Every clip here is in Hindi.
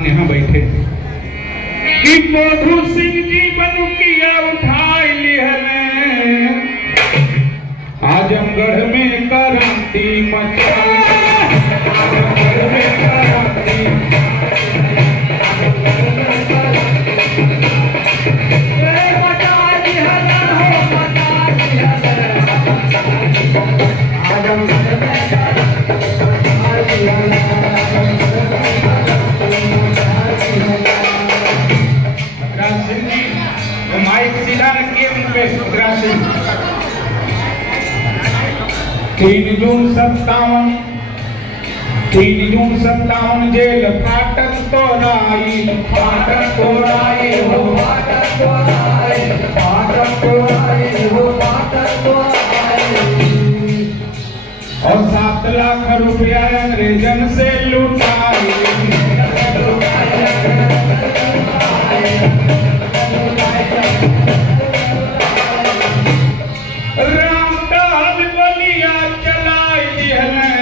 यहाँ बैठे कि मधु सिंह जी बनुकिया उठाई लिहले आजमगढ़ में क्रांति मचाई आजमगढ़ में क्रांति माइक सीधा रखिए उनपे। 3 जून 57 जेल फाटक तोराई हो फाटक तोराई हो और 7 लाख रुपया अंग्रेजन से लुटाई रामदास बलिया चलाई दिहले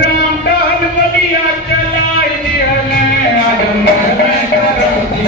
रामदास बलिया चलाई दिहले आजमगढ़ में क्रांति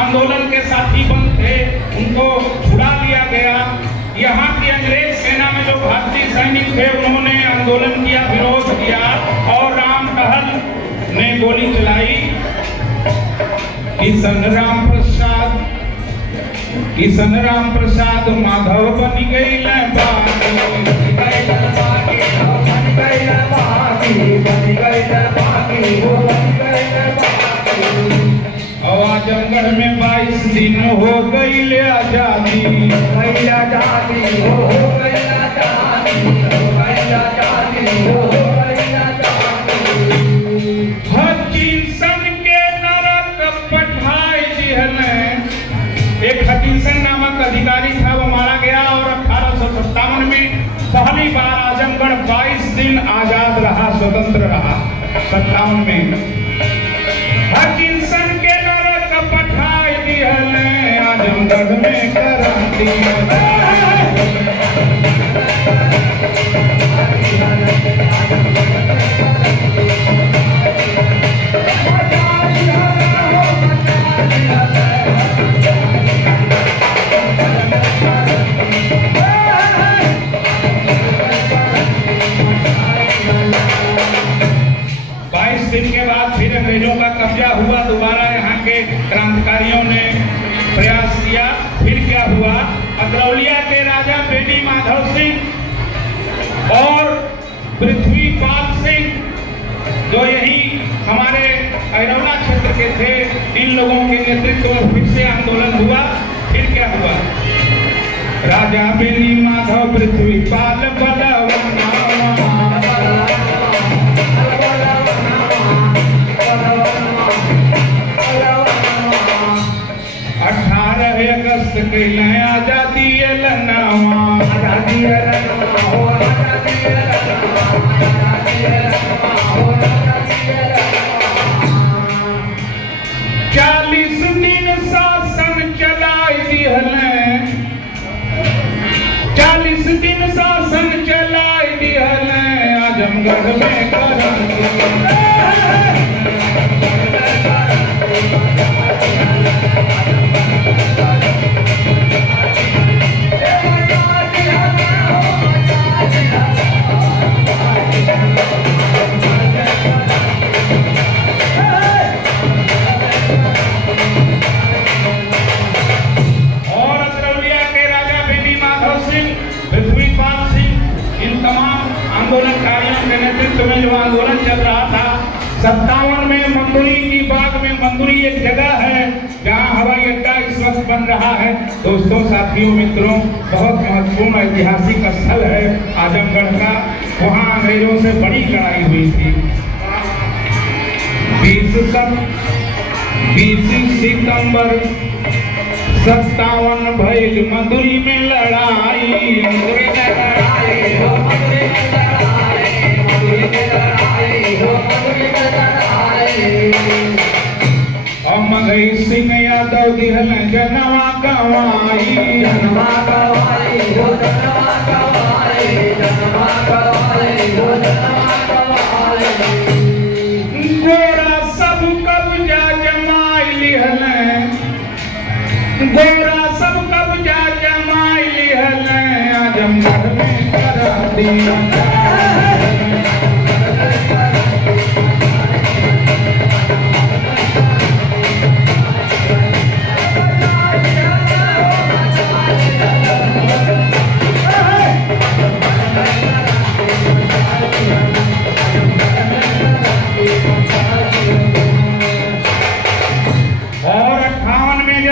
आंदोलन के साथी बंद थे उनको छुड़ा लिया गया। यहाँ की अंग्रेज सेना में जो भारतीय सैनिक थे उन्होंने आंदोलन किया, विरोध किया और राम टहल ने गोली चलाई। किशन राम प्रसाद माधव बन गई आजमगढ़ में 22 दिन हो गई ले आजादी हचिंसन के नरक पठाई दिहले। एक हचिंसन नामक अधिकारी था, वो मारा गया और 1857 में पहली बार आजमगढ़ 22 दिन आजाद रहा, स्वतंत्र रहा। 57 में हचिंसन के नरक पठाई दिहले आजमगढ़ में क्रांति दिन के बाद फिर अंग्रेजों का कब्जा हुआ। दोबारा यहाँ के क्रांतिकारियों ने प्रयास किया। फिर क्या हुआ, अतरौलिया के राजा बेनी माधव सिंह और पृथ्वीपाल सिंह जो यही हमारे ऐरौला क्षेत्र के थे, इन लोगों के नेतृत्व में फिर से आंदोलन हुआ। फिर क्या हुआ, राजा बेनी माधव पृथ्वीपाल बलवाना 18 अगस्त के नया आजादी लनावा 40 दिन शासन चलाई दिहले 40 दिन शासन चलाई दिहले आजमगढ़ में क्रांति आंदोलनकारियों के नेतृत्व में जो आंदोलन चल रहा था। 57 में मंदुरी की बाग में, मंदुरी एक जगह है जहां हवाई अड्डा इस वक्त बन रहा है। दोस्तों, साथियों, मित्रों, बहुत महत्वपूर्ण ऐतिहासिक स्थल है आजमगढ़ का। वहां अंग्रेजों से बड़ी लड़ाई हुई थी। सितंबर 57 भइल मधुरी में लड़ाई, मधुरी में लड़ाई हो, मधुरी में लड़ाई, मधुरी में लड़ाई हो, मधुरी में लड़ाई। और मगही सिंह यादव दिहल जनवा गवाई, जनवा गवाई हो, जनवा गवाई, जनवा गवाई हो, जनवा गवाई। गोरा सब कब्जा जमाई लिहल, गोरा सब कब्जा जमाई लिहल, आजमगढ़ में करा दिया।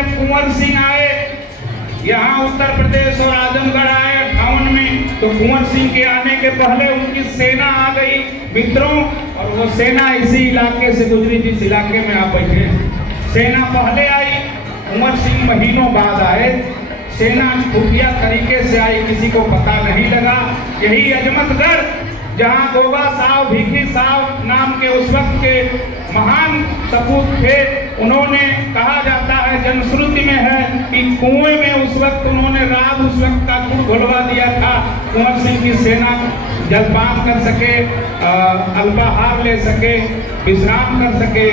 कुंवर सिंह आए यहाँ उत्तर प्रदेश और आजमगढ़ आए 58 में, तो कुंवर सिंह के आने के पहले उनकी सेना आ गई विद्रोह, और वो सेना इसी इलाके से गुजरी जिस इलाके में आप बैठे। सेना पहले आई, कुंवर सिंह महीनों बाद आए। सेना खुफिया तरीके से आई, किसी को पता नहीं लगा। यही अजमतगढ़ जहाँ गोगा साहब, भिखी साहब नाम के उस वक्त के महान सपूत थे, उन्होंने कहा जाता है, जनश्रुति में है कि कुएं में उस वक्त उन्होंने रात उस वक्त का गुड़ घुलवा दिया था, कुंवर सिंह की सेना जलपान कर सके, अल्पाहार ले सके, विश्राम कर सके।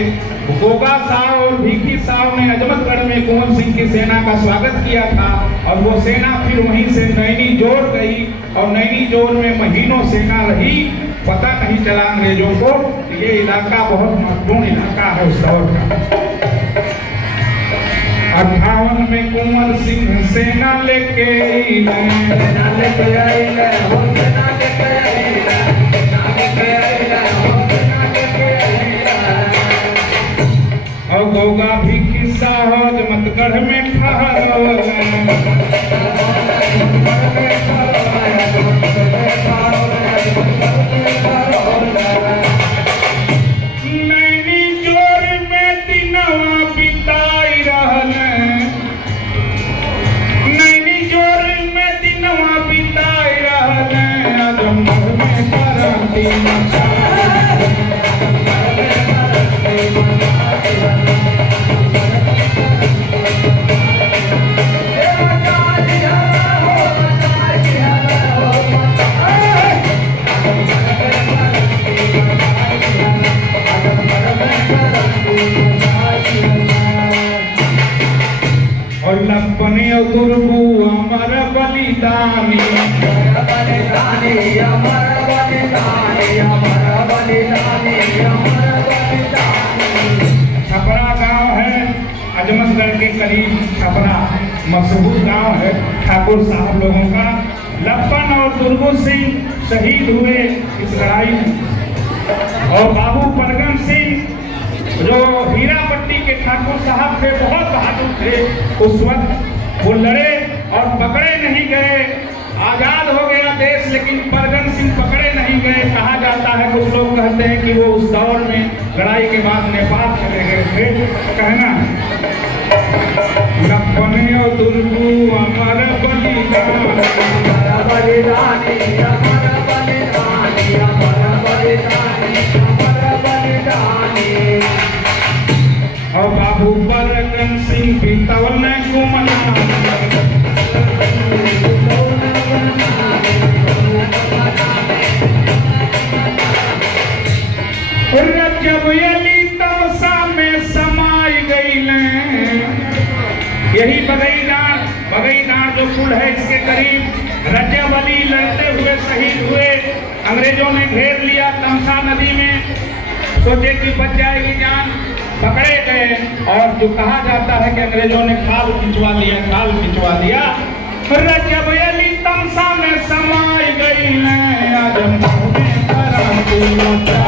गोगा साहब और भिखी साहब ने अजमतगढ़ में कुंवर सिंह की सेना का स्वागत किया था, और वो सेना फिर वहीं से नैनी जोर गई, और नैनी जोर में महीनों सेना रही। पता नहीं चला अंग्रेजों को, ये इलाका बहुत महत्वपूर्ण इलाका है उस दौर का। 58 में कुंवर सिंह सेना लेके और गोगा भी किस्सा हो अजमतगढ़ में ठहर। नैनी जोर में दिनवा बिताई रहल, नैनी जोर में दिनवा बिताई रहल, आजमगढ़ में क्रांति मचा। और लपने दुर्बू अमर बलिदानी, अमर बलिदानी, अमर बलिदानी, अमर बलिदानी, अमर बलिदानी। छपरा गांव है अजमतगढ़ के करीब, छपरा मशहूर गांव है ठाकुर साहब लोगों का। लपन और दुर्बू सिंह शहीद हुए इस लड़ाई में, और बाबू परगन सिंह जो हीरापट्टी के ठाकुर साहब थे, बहुत बहादुर थे उस वक्त, वो लड़े और पकड़े नहीं गए। आजाद हो गया देश, लेकिन परगन सिंह पकड़े नहीं गए। कहा जाता है, कुछ लोग कहते हैं कि वो उस दौर में लड़ाई के बाद नेपाल चले गए थे। कहना लपने और दुर्बू अमर बलिदानी, अमर बलिदानी, अमर बलिदानी, अमर बलिदानी, अमर बलिदानी। और बाबू परगन सिंह बितौल घुमना, जब यली तमसा में समाई गई। यही बगईनार जो पुल है इसके करीब रजब अली लड़ते हुए शहीद हुए। अंग्रेजों ने घेर लिया तमसा नदी में, सोचे कि बच जाएगी जान, पकड़े गए। और जो कहा जाता है कि अंग्रेजों ने खाल खिंचवा लिया, खाल खिंचवा दिया। रजब अली तमसा में समाई गई, आजमगढ़ में क्रांति मचा।